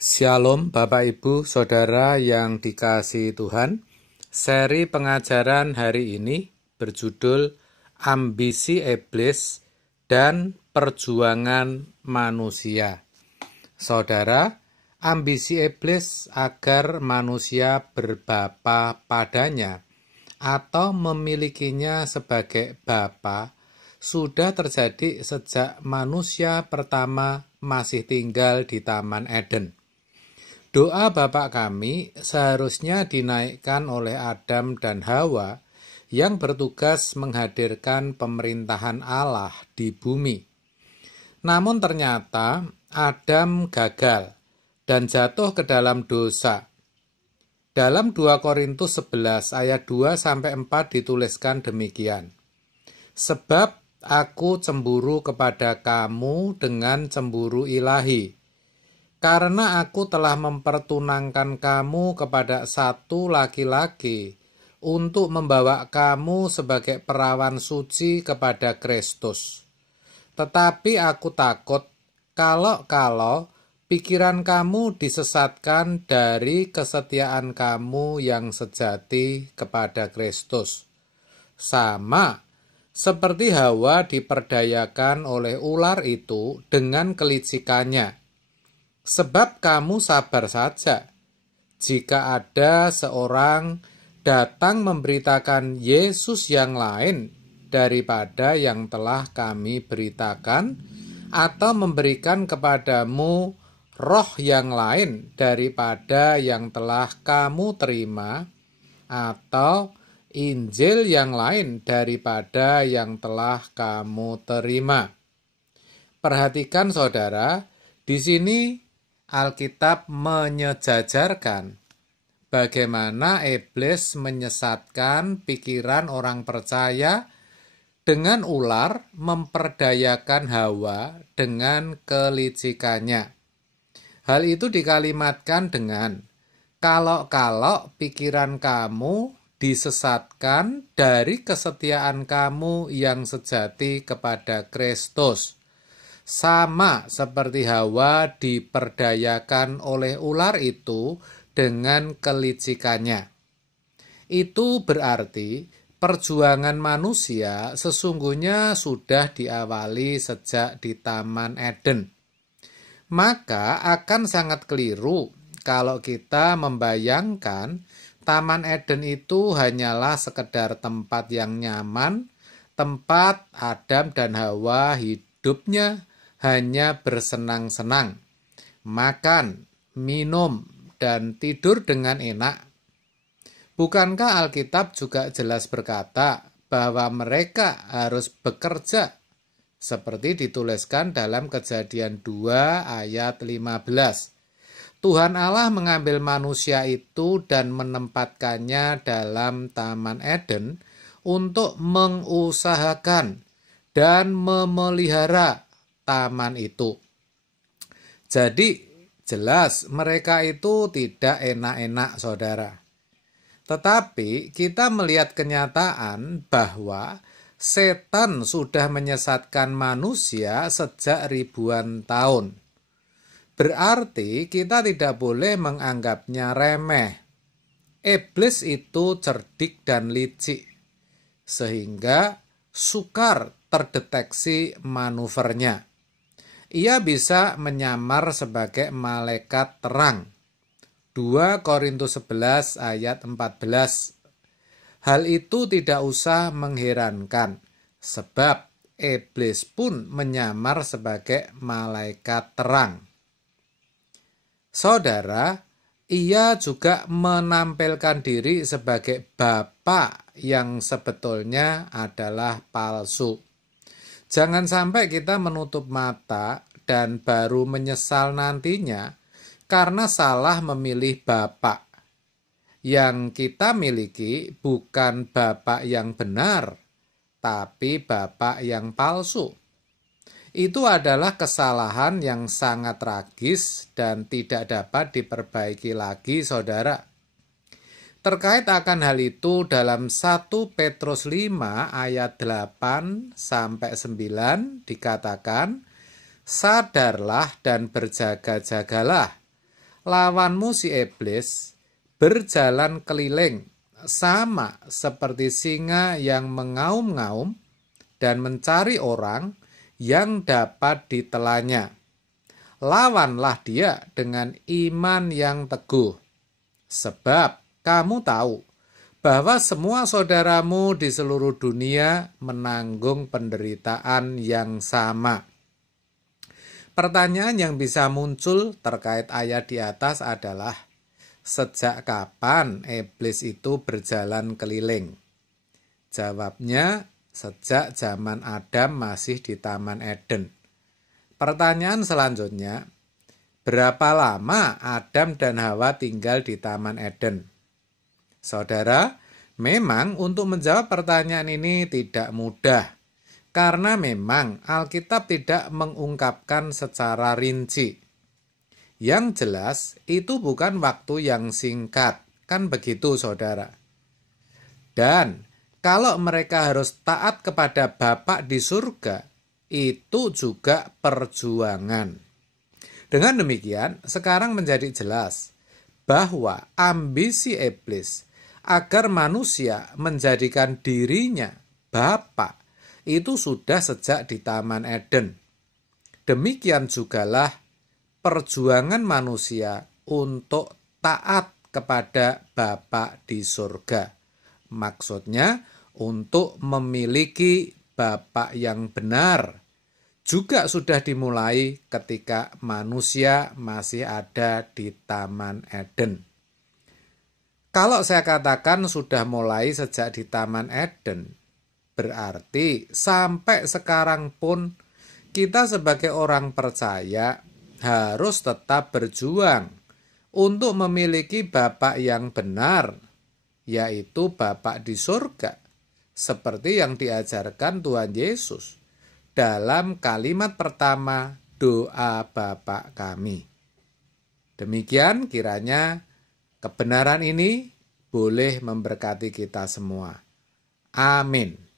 Shalom Bapak Ibu Saudara yang dikasihi Tuhan. Seri pengajaran hari ini berjudul Ambisi Iblis dan Perjuangan Manusia. Saudara, ambisi iblis agar manusia berbapa padanya atau memilikinya sebagai bapa sudah terjadi sejak manusia pertama masih tinggal di Taman Eden. Doa Bapa kami seharusnya dinaikkan oleh Adam dan Hawa yang bertugas menghadirkan pemerintahan Allah di bumi. Namun ternyata Adam gagal dan jatuh ke dalam dosa. Dalam 2 Korintus 11 ayat 2-4 dituliskan demikian. Sebab aku cemburu kepada kamu dengan cemburu ilahi. Karena aku telah mempertunangkan kamu kepada satu laki-laki untuk membawa kamu sebagai perawan suci kepada Kristus. Tetapi aku takut kalau pikiran kamu disesatkan dari kesetiaan kamu yang sejati kepada Kristus. Sama seperti Hawa diperdayakan oleh ular itu dengan kelicikannya. Sebab kamu sabar saja, jika ada seorang datang memberitakan Yesus yang lain daripada yang telah kami beritakan, atau memberikan kepadamu roh yang lain daripada yang telah kamu terima, atau Injil yang lain daripada yang telah kamu terima. Perhatikan saudara, di sini Alkitab menyejajarkan bagaimana iblis menyesatkan pikiran orang percaya dengan ular memperdayakan Hawa dengan kelicikannya. Hal itu dikalimatkan dengan, kalau pikiran kamu disesatkan dari kesetiaan kamu yang sejati kepada Kristus. Sama seperti Hawa diperdayakan oleh ular itu dengan kelicikannya. Itu berarti perjuangan manusia sesungguhnya sudah diawali sejak di Taman Eden. Maka akan sangat keliru kalau kita membayangkan Taman Eden itu hanyalah sekedar tempat yang nyaman, tempat Adam dan Hawa hidupnya hanya bersenang-senang, makan, minum, dan tidur dengan enak. Bukankah Alkitab juga jelas berkata bahwa mereka harus bekerja, seperti dituliskan dalam Kejadian 2 ayat 15. Tuhan Allah mengambil manusia itu dan menempatkannya dalam Taman Eden untuk mengusahakan dan memelihara taman itu. Jadi jelas mereka itu tidak enak-enak saudara. Tetapi kita melihat kenyataan bahwa setan sudah menyesatkan manusia sejak ribuan tahun. Berarti kita tidak boleh menganggapnya remeh. Iblis itu cerdik dan licik, sehingga sukar terdeteksi manuvernya. Ia bisa menyamar sebagai malaikat terang. 2 Korintus 11 ayat 14. Hal itu tidak usah mengherankan, sebab iblis pun menyamar sebagai malaikat terang. Saudara, ia juga menampilkan diri sebagai bapa yang sebetulnya adalah palsu. Jangan sampai kita menutup mata dan baru menyesal nantinya karena salah memilih bapak. Yang kita miliki bukan bapak yang benar, tapi bapak yang palsu. Itu adalah kesalahan yang sangat tragis dan tidak dapat diperbaiki lagi, saudara. Terkait akan hal itu dalam 1 Petrus 5 ayat 8-9 dikatakan, sadarlah dan berjaga-jagalah. lawanmu si iblis berjalan keliling sama seperti singa yang mengaum-ngaum dan mencari orang yang dapat ditelannya. Lawanlah dia dengan iman yang teguh, sebab kamu tahu bahwa semua saudaramu di seluruh dunia menanggung penderitaan yang sama. Pertanyaan yang bisa muncul terkait ayat di atas adalah, sejak kapan iblis itu berjalan keliling? Jawabnya, sejak zaman Adam masih di Taman Eden. Pertanyaan selanjutnya, berapa lama Adam dan Hawa tinggal di Taman Eden? Saudara, memang untuk menjawab pertanyaan ini tidak mudah, karena memang Alkitab tidak mengungkapkan secara rinci. Yang jelas, itu bukan waktu yang singkat, kan begitu saudara. Dan kalau mereka harus taat kepada Bapa di surga, itu juga perjuangan. Dengan demikian, sekarang menjadi jelas bahwa ambisi iblis agar manusia menjadikan dirinya Bapa itu sudah sejak di Taman Eden. Demikian jugalah perjuangan manusia untuk taat kepada Bapa di surga. Maksudnya untuk memiliki Bapa yang benar juga sudah dimulai ketika manusia masih ada di Taman Eden. Kalau saya katakan sudah mulai sejak di Taman Eden, berarti sampai sekarang pun kita sebagai orang percaya harus tetap berjuang untuk memiliki Bapa yang benar, yaitu Bapa di surga, seperti yang diajarkan Tuhan Yesus dalam kalimat pertama doa Bapa kami. Demikian kiranya kebenaran ini boleh memberkati kita semua. Amin.